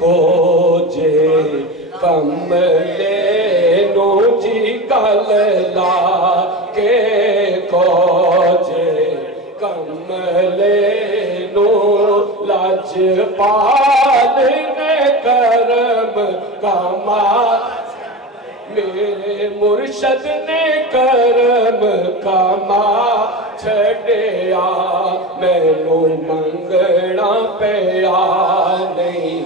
को जे कमले नो जी गल ला के को जे कमले नो लजपाल ने करम कमा मेरे मुर्शद ने करम कमा छड़िया मैनू मंगना पिया नहीं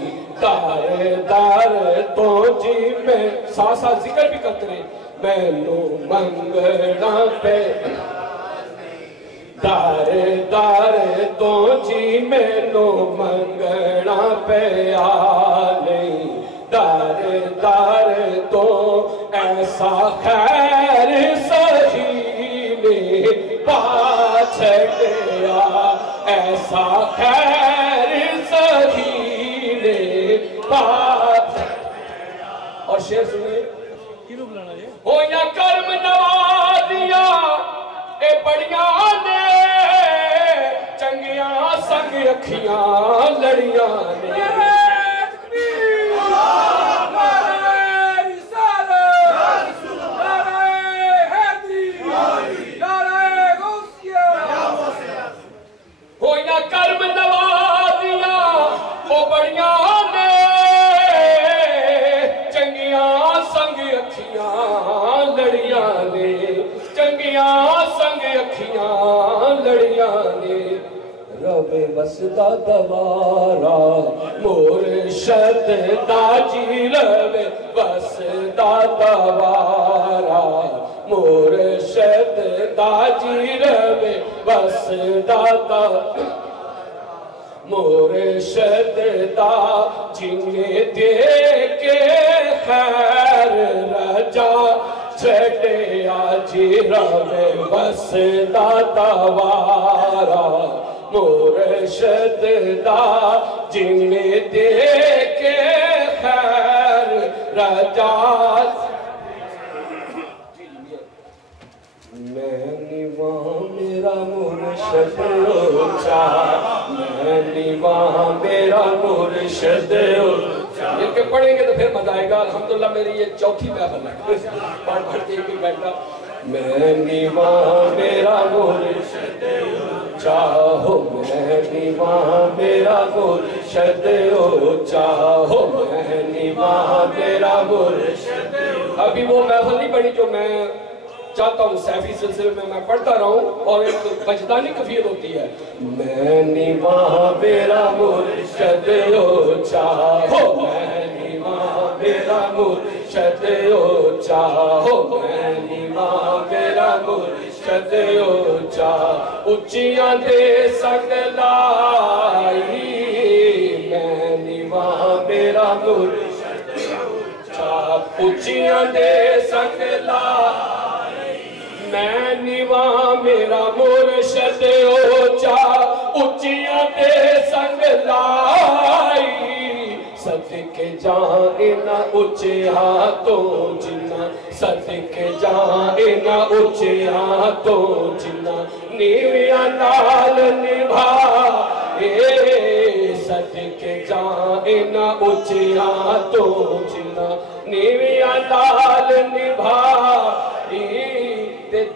दर दर तो जी मैं सा जिक्र भी करते रहे मैनू मंगना पे दर दर तो जी मैनू मंगना पिया नहीं दर दर तो ऐसा खैर सही ने पा छड़िया ऐसा खैर सही ने पा। और शेर सुनिए हो या कर्म नवाजिया ए बड़िया ने चंगिया संग अखियां लड़िया ने कर्म नवाजिया ओ बड़िया ने चंगिया संग अखियां लड़िया ने चंगिया संग अखियां लड़िया ने रवे वसदा दवारा मुर्शद दाजी रवे वसदा दवारा मुर्शद दाजी रवे वसदा मुर्शद दा जिन्हें दे के खैर रजा छड़िया जी रवे वसदा दवारा मुर्शद दा जिन्हें दे के खैर रजा मैं निवा मेरा मुर्शद ऊंचा मैं निवा मेरा मुर्शद ऊंचा ये पढ़ेंगे तो फिर मजा आएगा। अल्हम्दुलिल्लाह मेरी ये चौथी महफिल है पढ़ पढ़ के एक घंटा मैं निवा मेरा मुर्शद ऊंचा हो मैं निवा मेरा मुर्शद ऊंचा हो मैं निवा मेरा मुर्शद। अभी वो महफिल नहीं बनी जो मैं चाहता हूँ सैफी सिलसिले में मैं पढ़ता रहूं और एक बजदानी कफियत होती है मैं निवा मेरा मुर्शद ऊंचा हो मैं निवा मेरा मुर्शद ऊंचा हो मैं निवा मेरा मुर्शद ऊंचा उच्चियां दे संग लाई मैं निवा मेरा मुर्शद ऊंचा उच्चियां दे संग लाई मैं निवा मेरा मुर्शद ऊंचा उच्चियां दे संग लाई सदके जाए ना ऊंचे हाथों जिन्ना सदके जाए ना ऊंचे हाथों जिन्ना नीविया नाल निभा सदके जाए ना ऊंचे हाथों जिन्ना नीविया नाल निभा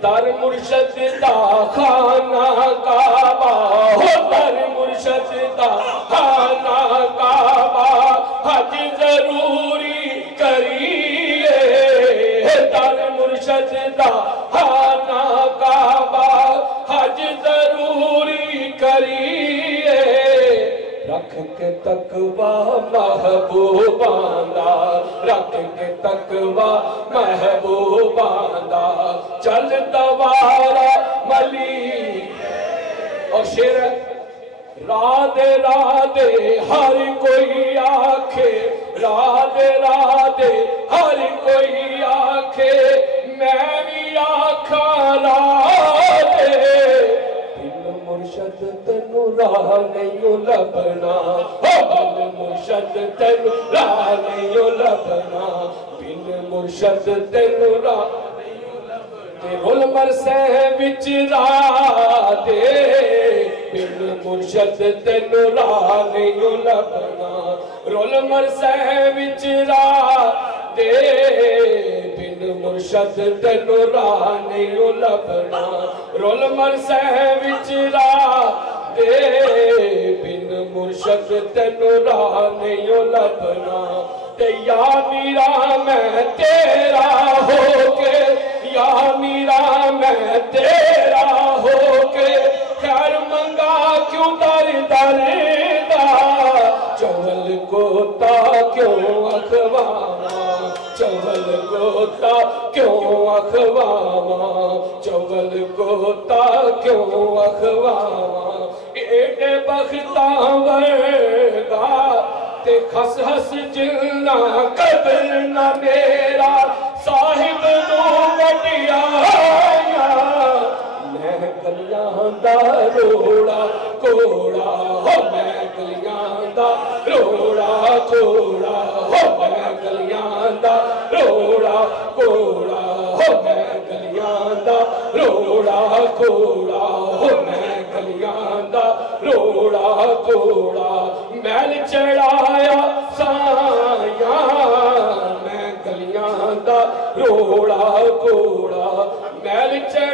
दर मुर्शद दा खाना काबा हो दर मुर्शद दा खाना काबा हज जरूरी करिए दर मुर्शद दा खाना काबा हज जरूरी करिए रख के तकवा महबूबांदा रख के तकवा महबूबांदा चल दवारा मली। और शेर राधे राधे हर कोई आखे राधे राधे हर कोई आखे मैं भी आखा राधे बिन मुर्शद तेनू राह नहीं लभना बिन मुर्शद तेनू राह नहीं लभना बिन मुर्शद तेनू राह रोल मरसे विच राधे बिन मुर्शद तेनू राह नहीं लभना रोल मरसै विच राह दे बिन मुर्शद तेनू राह नहीं लभना रोल मरसै विच राह दे बिन मुर्शद तेनू राह नहीं लभना ते या मीरा मैं तेरा होके या मीरा मैं तेरा होके खैर मंगा क्यों दर दर दा चवल गोता क्यों अखवावा चवल गोता क्यों अखवावा चवल गोता क्यों अखवावा एडे बख्ता वर्गा ते खस हस जिन्ना कदर न मेरा साहिब नू वडियाया मैं गलियां दा रोड़ा कोड़ा हो मैं गलियां दा रोड़ा कोड़ा हो मैं गलियां दा रोड़ा कोड़ा हो मैं गलियां दा रोड़ा कोड़ा हो मैं गलियां दा रोड़ा कोड़ा मैल चढ़ाया साया मैं गलियां दा रोड़ा कोड़ा मैल चढ़